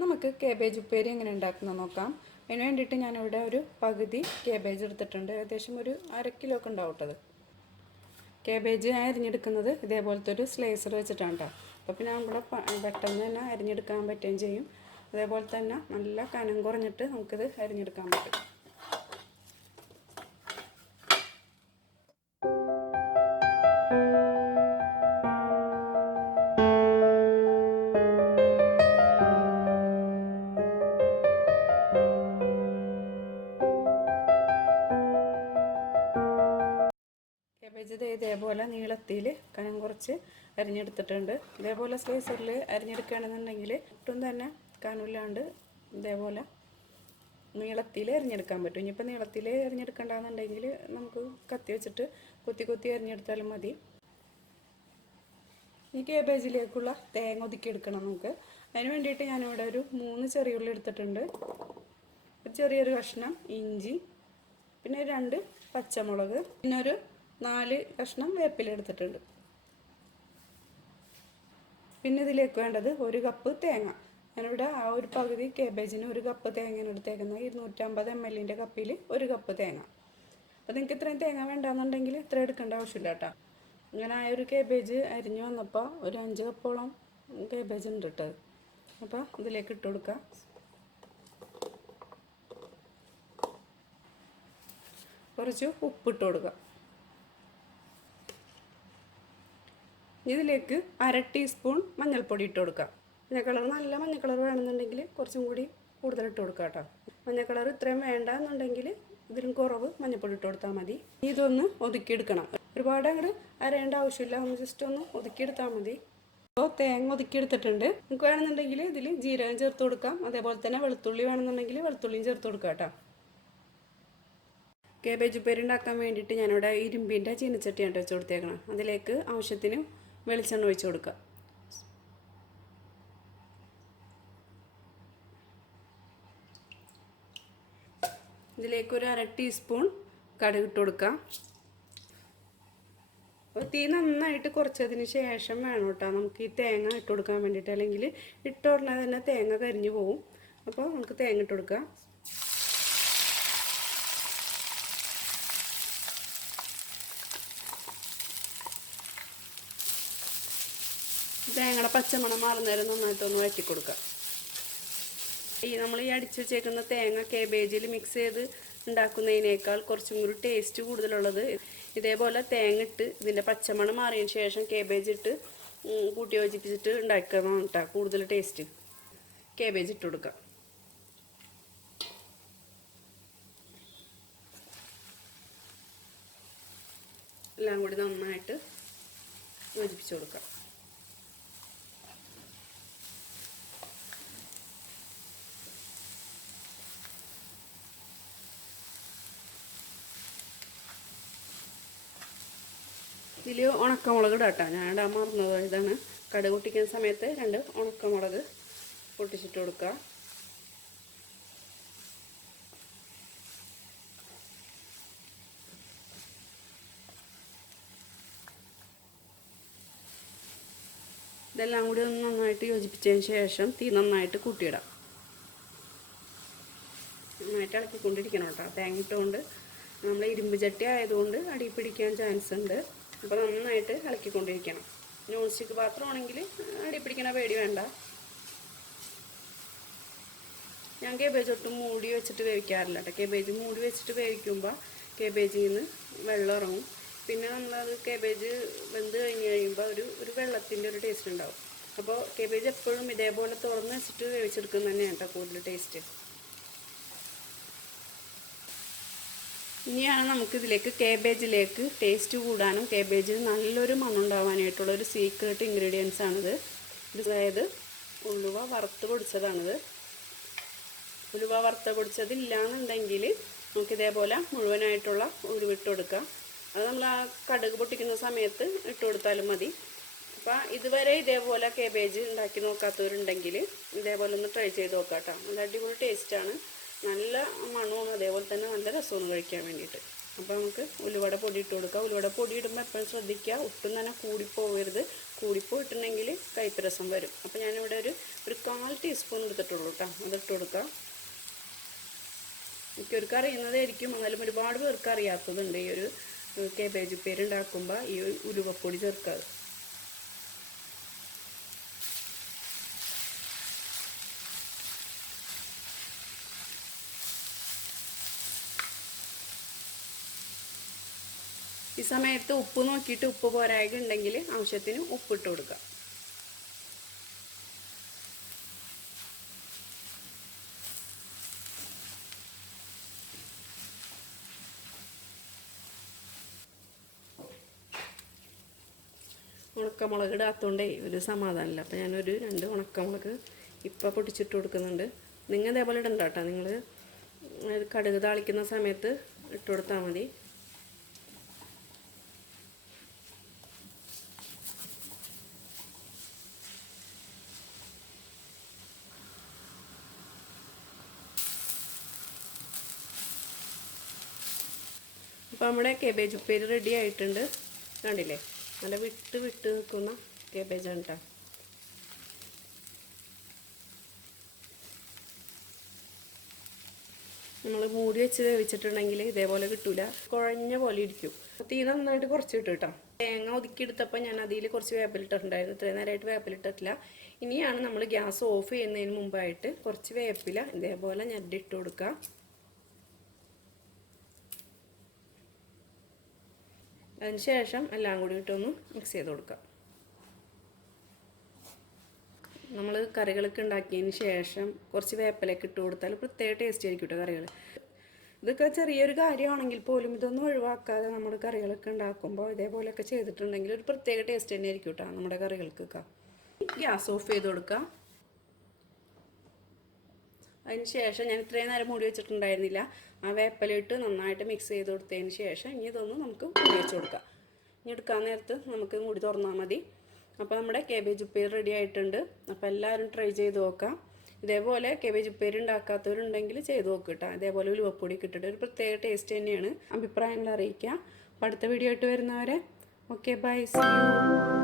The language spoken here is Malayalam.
നമുക്ക് കാബേജ് ഉപ്പേരി എങ്ങനെ ഉണ്ടാക്കുന്നത് നോക്കാം. അതിന് വേണ്ടിയിട്ട് ഞാനിവിടെ ഒരു പകുതി കാബേജ് എടുത്തിട്ടുണ്ട്. ഏകദേശം ഒരു 1/2 കിലോ ഒക്കെ ഉണ്ടാവട്ടത്. കാബേജ് അരിഞ്ഞെടുക്കുന്നത് ഇതേപോലത്തെ ഒരു സ്ലൈസർ വെച്ചിട്ടാണ് കേട്ടോ. അപ്പോൾ പിന്നെ നമ്മുടെ പെട്ടെന്ന് തന്നെ അരിഞ്ഞെടുക്കാൻ പറ്റുകയും ചെയ്യും. അതേപോലെ തന്നെ നല്ല കനം കുറഞ്ഞിട്ട് നമുക്കിത് അരിഞ്ഞെടുക്കാൻ പറ്റും. കാബേജ് ഇതേപോലെ നീളത്തിൽ കനം കുറച്ച് അരിഞ്ഞെടുത്തിട്ടുണ്ട്. ഇതേപോലെ സ്ലൈസറിൽ അരിഞ്ഞെടുക്കുകയാണെന്നുണ്ടെങ്കിൽ ഒട്ടും തന്നെ കനമില്ലാണ്ട് ഇതേപോലെ നീളത്തിൽ അരിഞ്ഞെടുക്കാൻ പറ്റും. ഇനിയിപ്പോൾ നീളത്തിൽ അരിഞ്ഞെടുക്കണ്ടെന്നുണ്ടെങ്കിൽ നമുക്ക് കത്തി വെച്ചിട്ട് കുത്തി അരിഞ്ഞെടുത്താലും മതി. ഈ കാബേജിലേക്കുള്ള തേങ്ങ ഒതുക്കിയെടുക്കണം നമുക്ക്. അതിന് വേണ്ടിയിട്ട് ഞാനിവിടെ ഒരു 3 ചെറിയ ഉള്ളി എടുത്തിട്ടുണ്ട്. ഒരു ചെറിയൊരു കഷ്ണം ഇഞ്ചി, പിന്നെ 2 പച്ചമുളക്, പിന്നെ ഒരു 4 കഷ്ണം വേപ്പില എടുത്തിട്ടുണ്ട്. പിന്നെ ഇതിലേക്ക് വേണ്ടത് 1 കപ്പ് തേങ്ങ. ഞാനിവിടെ ആ ഒരു പകുതി കാബേജിന് 1 കപ്പ് തേങ്ങയാണ് എടുത്തേക്കുന്നത്. 250 ml കപ്പിൽ 1 കപ്പ് തേങ്ങ. അപ്പോൾ നിങ്ങൾക്ക് ഇത്രയും തേങ്ങ വേണ്ടാന്നുണ്ടെങ്കിൽ ഇത്ര എടുക്കേണ്ട ആവശ്യമില്ല കേട്ടോ. അങ്ങനെ ആ ഒരു കാബേജ് അരിഞ്ഞു വന്നപ്പോൾ ഒരു 5 കപ്പോളം കാബേജ് ഉണ്ട് ഇട്ടത്. അപ്പോൾ ഇതിലേക്ക് ഇട്ട് കൊടുക്കാം. കുറച്ച് ഉപ്പിട്ട് കൊടുക്കുക. ഇതിലേക്ക് 1/2 ടീസ്പൂൺ മഞ്ഞൾപ്പൊടി ഇട്ട് കൊടുക്കാം. മഞ്ഞ കളർ നല്ല മഞ്ഞ കളർ വേണമെന്നുണ്ടെങ്കിൽ കുറച്ചും കൂടി കൂടുതൽ ഇട്ട് കൊടുക്കുക കേട്ടോ. മഞ്ഞ കളർ ഇത്രയും വേണ്ട എന്നുണ്ടെങ്കിൽ ഇതിലും കുറവ് മഞ്ഞൾപ്പൊടി ഇട്ട് കൊടുത്താൽ മതി. ഇതൊന്ന് ഒതുക്കിയെടുക്കണം. ഒരുപാട് അങ്ങോട്ട് അരയേണ്ട ആവശ്യമില്ല, ഒന്ന് ജസ്റ്റ് ഒന്ന് ഒതുക്കിയെടുത്താൽ മതി. അപ്പോൾ തേങ്ങ ഒതുക്കിയെടുത്തിട്ടുണ്ട്. നമുക്ക് വേണമെന്നുണ്ടെങ്കിൽ ഇതിൽ ജീരകം ചേർത്ത് കൊടുക്കാം. അതേപോലെ തന്നെ വെളുത്തുള്ളി വേണമെന്നുണ്ടെങ്കിൽ വെളുത്തുള്ളിയും ചേർത്ത് കൊടുക്കാം കേട്ടോ. കാബേജ് ഉപ്പേരി ഉണ്ടാക്കാൻ വേണ്ടിയിട്ട് ഞാനിവിടെ ഇരുമ്പിൻ്റെ ചീനച്ചട്ടിയാണ് വെച്ച് കൊടുത്തേക്കണം. അതിലേക്ക് ആവശ്യത്തിന് വെളിച്ചെണ്ണ ഒഴിച്ച് കൊടുക്കുക. ഇതിലേക്ക് ഒരു 1/2 ടീസ്പൂൺ കടുക് ഇട്ട് കൊടുക്കുക. തീ നന്നായിട്ട് കുറച്ചതിന് ശേഷം വേണം കേട്ടോ നമുക്ക് ഈ തേങ്ങ ഇട്ട് കൊടുക്കാൻ വേണ്ടിയിട്ട്, അല്ലെങ്കിൽ ഇട്ട ഉടനെ തന്നെ തേങ്ങ കരിഞ്ഞു പോവും. അപ്പോൾ നമുക്ക് തേങ്ങ ഇട്ട് കൊടുക്കുക. തേങ്ങയുടെ പച്ചമണം മാറുന്നേരം നന്നായിട്ടൊന്ന് വഴറ്റി കൊടുക്കുക. നമ്മൾ ഈ അടിച്ചു വെച്ചേക്കുന്ന തേങ്ങ കാബേജിൽ മിക്സ് ചെയ്ത് ഉണ്ടാക്കുന്നതിനേക്കാൾ കുറച്ചും കൂടി ടേസ്റ്റ് കൂടുതലുള്ളത് ഇതേപോലെ തേങ്ങ ഇട്ട് ഇതിൻ്റെ പച്ചമണം മാറിയതിന് ശേഷം കാബേജ് ഇട്ട് കൂട്ടി യോജിപ്പിച്ചിട്ട് ഉണ്ടാക്കണം കേട്ടോ, കൂടുതൽ ടേസ്റ്റ്. കാബേജ് ഇട്ട് കൊടുക്കുക. എല്ലാം കൂടി നന്നായിട്ട് യോജിപ്പിച്ച് കൊടുക്കുക. ഇതിൽ ഉണക്കമുളക് ഇടാം കേട്ടോ. ഞാൻ ഇടാൻ മറന്നത് ഇതാണ്. കടുക് പൊട്ടിക്കുന്ന സമയത്ത് 2 ഉണക്കമുളക് പൊട്ടിച്ചിട്ട് കൊടുക്കുക. ഇതെല്ലാം കൂടി ഒന്ന് നന്നായിട്ട് യോജിപ്പിച്ചതിന് ശേഷം തീ നന്നായിട്ട് കൂട്ടിയിടാം. നന്നായിട്ട് ഇളക്കിക്കൊണ്ടിരിക്കണം കേട്ടോ. തേങ്ങ ഇട്ടുകൊണ്ട് നമ്മൾ ഇരുമ്പ് ചട്ടി ആയതുകൊണ്ട് അടി പിടിക്കാൻ ചാൻസ് ഉണ്ട്. അപ്പോൾ നന്നായിട്ട് ഇളക്കിക്കൊണ്ടിരിക്കണം. നോൺ സ്റ്റിക്ക് പാത്രമാണെങ്കിൽ അടി പിടിക്കണ പേടി വേണ്ട. ഞാൻ കാബേജ് ഒട്ടും മൂടി വെച്ചിട്ട് വേവിക്കാറില്ല കേട്ടോ. കാബേജ് മൂടി വെച്ചിട്ട് വേവിക്കുമ്പോൾ കാബേജിൽ നിന്ന് വെള്ളം ഇറങ്ങും. പിന്നെ നമ്മളത് കാബേജ് വെന്ത് കഴിയുമ്പോൾ ഒരു വെള്ളത്തിൻ്റെ ഒരു ടേസ്റ്റ് ഉണ്ടാവും. അപ്പോൾ കാബേജ് എപ്പോഴും ഇതേപോലെ തുറന്ന് വെച്ചിട്ട് വേവിച്ചെടുക്കുന്നത് തന്നെയാണ് കേട്ടോ കൂടുതൽ ടേസ്റ്റ്. ഇനിയാണ് നമുക്കിതിലേക്ക് കാബേജിലേക്ക് ടേസ്റ്റ് കൂടാനും കാബേജിന് നല്ലൊരു മണം ഉണ്ടാവാനായിട്ടുള്ള ഒരു സീക്രട്ട് ഇൻഗ്രീഡിയൻസ് ആണിത്. അതായത് ഉലുവ വറുത്ത് പൊടിച്ചതാണിത്. ഉലുവ വറുത്ത് പൊടിച്ചതില്ലാന്നുണ്ടെങ്കിൽ നമുക്കിതേപോലെ മുഴുവനായിട്ടുള്ള ഉലുവിട്ട് കൊടുക്കാം. അത് നമ്മൾ ആ കടുക് പൊട്ടിക്കുന്ന സമയത്ത് ഇട്ട് കൊടുത്താലും മതി. അപ്പോൾ ഇതുവരെ ഇതേപോലെ കാബേജ് ഉണ്ടാക്കി നോക്കാത്തവരുണ്ടെങ്കിൽ ഇതേപോലെ ഒന്ന് ട്രൈ ചെയ്ത് നോക്കാം കേട്ടോ. നല്ല അടിപൊളി ടേസ്റ്റാണ്, നല്ല മണമാണ്, അതേപോലെ തന്നെ നല്ല രസമാണ് കഴിക്കാൻ വേണ്ടിയിട്ട്. അപ്പോൾ നമുക്ക് ഉലുവയുടെ പൊടി ഇട്ട് കൊടുക്കാം. ഉലുവയുടെ പൊടി ഇടുമ്പോൾ എപ്പോഴും ശ്രദ്ധിക്കുക, ഒട്ടും തന്നെ കൂടിപ്പോകരുത്. കൂടിപ്പോയിട്ടുണ്ടെങ്കിൽ കയ്പ്പ് വരും. അപ്പോൾ ഞാനിവിടെ ഒരു 1/4 ടീസ്പൂൺ എടുത്തിട്ടുള്ളൂ കേട്ടോ. അതിട്ട് കൊടുക്കാം. മിക്കവർക്ക് അറിയുന്നതായിരിക്കും, എന്നാലും ഒരുപാട് പേർക്ക് അറിയാത്തതുണ്ട്. ഈ ഒരു കേബേജ് ഉപ്പേരി ഉണ്ടാക്കുമ്പോൾ ഈ ഉലുവപ്പൊടി ചേർക്കാതെ. ഈ സമയത്ത് ഉപ്പ് നോക്കിയിട്ട് ഉപ്പ് പോരായിട്ടുണ്ടെങ്കിൽ ആവശ്യത്തിന് ഉപ്പിട്ട് കൊടുക്കുക. ഉണക്കമുളക് ഇടാത്തതുകൊണ്ടേ ഒരു സമാധാനമില്ല. അപ്പോൾ ഞാനൊരു 2 ഉണക്കമുളക് ഇപ്പം പൊട്ടിച്ചിട്ട് കൊടുക്കുന്നുണ്ട്. നിങ്ങൾ ഇതേപോലെ ഇടണ്ട കേട്ടോ. നിങ്ങൾ കടുക് താളിക്കുന്ന സമയത്ത് ഇട്ട് കൊടുത്താൽ മതി. അപ്പോൾ നമ്മുടെ കേബേജ് ഉപ്പേരി റെഡി ആയിട്ടുണ്ട്. കണ്ടില്ലേ, നല്ല വിട്ട് നിൽക്കുന്ന കേബേജാണ് കേട്ടോ. നമ്മൾ മൂടി വെച്ച് വേവിച്ചിട്ടുണ്ടെങ്കിൽ ഇതേപോലെ കിട്ടൂല, കുഴഞ്ഞ പോലെ ഇരിക്കും. തീ നന്നായിട്ട് കുറച്ചിട്ട് കേട്ടോ. തേങ്ങ ഒതുക്കിയെടുത്തപ്പോൾ ഞാൻ അതിൽ കുറച്ച് വേപ്പിലിട്ടിട്ടുണ്ടായിരുന്നു. ഇത്രയും നേരമായിട്ട് വേപ്പിലിട്ടിട്ടില്ല. ഇനിയാണ് നമ്മൾ ഗ്യാസ് ഓഫ് ചെയ്യുന്നതിന് മുമ്പായിട്ട് കുറച്ച് വേപ്പില ഇതേപോലെ ഞെട്ടിട്ട് കൊടുക്കുക. അതിന് ശേഷം എല്ലാം കൂടി ഇട്ടൊന്ന് മിക്സ് ചെയ്ത് കൊടുക്കുക. നമ്മൾ കറികളൊക്കെ ഉണ്ടാക്കിയതിന് ശേഷം കുറച്ച് വേപ്പിലൊക്കെ ഇട്ട് കൊടുത്താൽ പ്രത്യേക ടേസ്റ്റ് ആയിരിക്കും കേട്ടോ കറികൾ. ഇതൊക്കെ ചെറിയൊരു കാര്യമാണെങ്കിൽ പോലും ഇതൊന്നും ഒഴിവാക്കാതെ നമ്മൾ കറികളൊക്കെ ഉണ്ടാക്കുമ്പോൾ ഇതേപോലെയൊക്കെ ചെയ്തിട്ടുണ്ടെങ്കിൽ ഒരു പ്രത്യേക ടേസ്റ്റ് തന്നെ ആയിരിക്കും കേട്ടോ നമ്മുടെ കറികൾക്കൊക്കെ. ഗ്യാസ് ഓഫ് ചെയ്ത് കൊടുക്കുക. അതിന് ശേഷം ഞാൻ ഇത്രയും നേരം മൂടി വെച്ചിട്ടുണ്ടായിരുന്നില്ല. ആ വേപ്പിലിട്ട് നന്നായിട്ട് മിക്സ് ചെയ്ത് കൊടുത്തതിന് ശേഷം ഇനി ഇതൊന്ന് നമുക്ക് മൂടി വെച്ച് കൊടുക്കാം. ഇനി എടുക്കാൻ നേരത്ത് നമുക്ക് മൂടി തുറന്നാൽ മതി. അപ്പോൾ നമ്മുടെ കേബേജ് ഉപ്പേരി റെഡി ആയിട്ടുണ്ട്. അപ്പോൾ എല്ലാവരും ട്രൈ ചെയ്ത് നോക്കാം. ഇതേപോലെ കേബേജ് ഉപ്പേരി ഉണ്ടാക്കാത്തവരുണ്ടെങ്കിൽ ചെയ്ത് നോക്കുക കേട്ടോ. ഇതേപോലെ ഉലുവപ്പൊടി ഇട്ടിട്ട് ഒരു പ്രത്യേക ടേസ്റ്റ് തന്നെയാണ്. അഭിപ്രായങ്ങൾ അറിയിക്കുക. അപ്പോൾ അടുത്ത വീഡിയോ ആയിട്ട് വരുന്നവരെ ഓക്കെ, ബൈ, സീ യു.